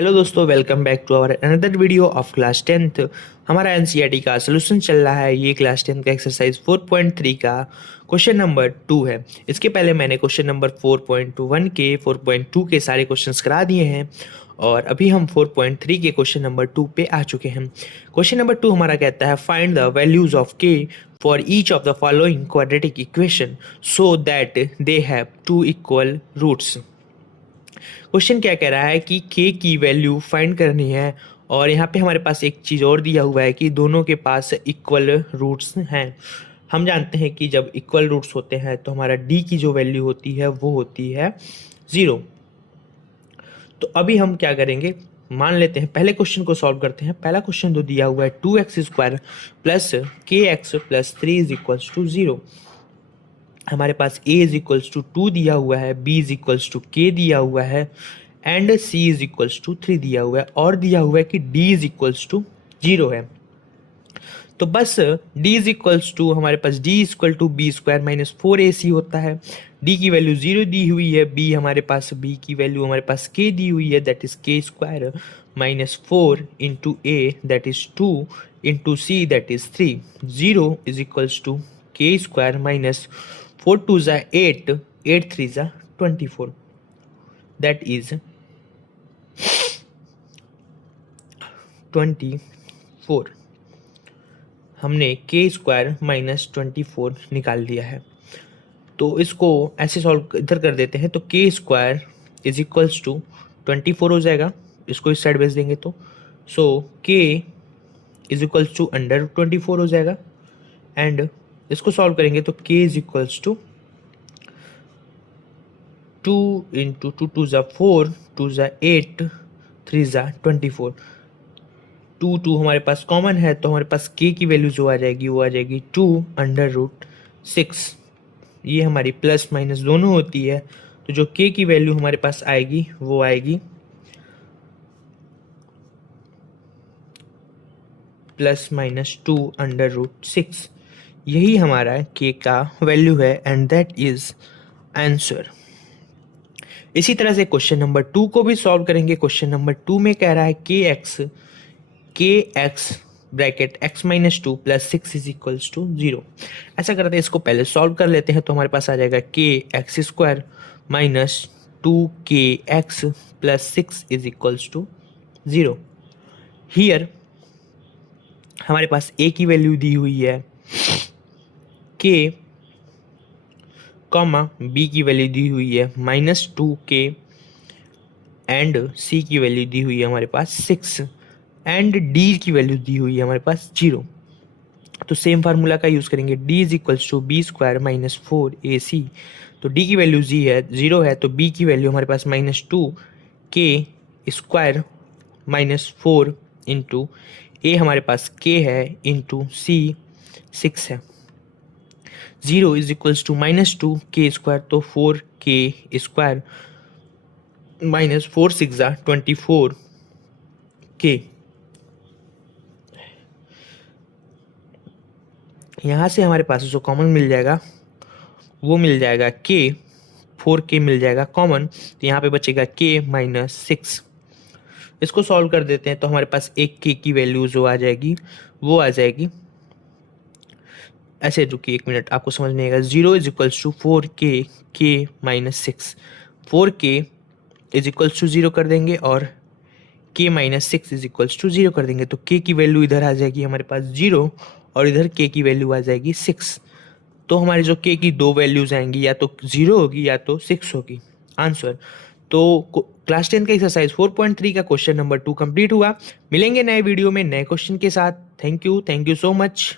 Hello दोस्तों, welcome back to our another video of class 10th। हमारा NCERT का solution चल रहा है। ये क्लास 10 का एक्सरसाइज 4.3 का क्वेश्चन नंबर 2 है। इसके पहले मैंने क्वेश्चन नंबर 4.1 के 4.2 के सारे क्वेश्चंस करा दिए हैं और अभी हम 4.3 के क्वेश्चन नंबर 2 पे आ चुके हैं। क्वेश्चन नंबर 2 हमारा कहता है find the values of k for each of the following quadratic equation so that they have two equal roots. Question क्या कह रहा है कि के की वैल्यू फाइंड करनी है और यहाँ पे हमारे पास एक चीज़ और दिया हुआ है कि दोनों के पास इक्वल रूट्स हैं। हम जानते हैं कि जब इक्वल रूट्स होते हैं तो हमारा डी की जो वैल्यू होती है वो होती है 0। तो अभी हम क्या करेंगे, मान लेते हैं पहले क्वेश्चन को सॉल्व करते हैं। पहला क्वेश्चन तो दिया हुआ है 2x² plus k x plus 3 is equals to 0। हमारे पास a इज इक्वल्स टू 2 दिया हुआ है, b is equals to k दिया हुआ है and c is equals to 3 दिया हुआ है और दिया हुआ है कि d इज इक्वल्स टू 0 है। तो बस d इज इक्वल्स टू हमारे पास d equal to b square minus 4ac होता है। d की वैल्यू 0 दी हुई है, b हमारे पास b की वैल्यू हमारे पास k दी हुई है that is k square minus 4 into a that is 2 into c that is 3। 0 is equals to k square minus 4 2 जा 8, 8 3 जा 24 दैट इज 24। हमने के स्क्वायर माइनस 24 निकाल दिया है। तो इसको ऐसे सॉल्व इधर कर देते हैं तो के स्क्वायर इज इक्वल्स टू 24 हो जाएगा। इसको इस साइड भेज देंगे तो सो के इज इक्वल्स टू अंडर 24 हो जाएगा एंड इसको सॉल्व करेंगे तो के इज इक्वल्स टू 2 इंटू 2 2 जा 4, 2 जा 8, 3 जा 24। 2 2 हमारे पास कॉमन है तो हमारे पास k की वैल्यू जो आ जाएगी वो आ जाएगी 2 अंडर रूट 6। ये हमारी प्लस माइनस दोनों होती है तो जो k की वैल्यू हमारे पास आएगी वो आएगी प्लस माइनस 2 अंडर रूट 6। यही हमारा k का वैल्यू है एंड दैट इज आंसर। इसी तरह से क्वेश्चन नंबर 2 को भी सॉल्व करेंगे। क्वेश्चन नंबर 2 में कह रहा है k x bracket x minus 2 plus 6 is equals to 0। ऐसा करते हैं, इसको पहले सॉल्व कर लेते हैं तो हमारे पास आ जाएगा k x square minus 2 x plus 6 is equals to 0। Here हमारे पास a की वैल्यू दी हुई है के कॉमा b की वैल्यू दी हुई है माइनस 2k एंड c की वैल्यू दी हुई है हमारे पास 6 एंड d की वैल्यू दी हुई है हमारे पास 0। तो सेम फार्मूला का यूज़ करेंगे, d is equals to b square minus 4ac। तो d की वैल्यू जीरो है तो b की वैल्यू हमारे पास minus 2k square minus 4 into a हमारे पास k है इंटू c 6 है। 0 is equals to minus 2k square तो 4k स्क्वायर माइनस 4 6 जा 24k। यहाँ से हमारे पास जो कॉमन मिल जाएगा वो मिल जाएगा k, 4k मिल जाएगा कॉमन तो यहाँ पे बचेगा k माइनस 6। इसको सॉल्व कर देते हैं तो हमारे पास एक k की वैल्यू जो आ जाएगी वो आ जाएगी ऐसे, रुकिए एक मिनट आपको समझ नहीं आएगा। 0 is equals to 4k k minus 6, 4k is equals to 0 कर देंगे और k minus 6 is equals to 0 कर देंगे तो k की वैल्यू इधर आ जाएगी हमारे पास 0 और इधर k की वैल्यू आ जाएगी 6। तो हमारी जो k की दो वैल्यूज आएंगी या तो 0 होगी या तो 6 होगी आंसर। तो क्लास 10 का एक्सरसाइज 4.3 का क्वेश्चन नंबर 2 कंप्लीट हुआ। मिलेंगे नए वीडियो में नए क्वेश्चन के साथ। Thank you so much.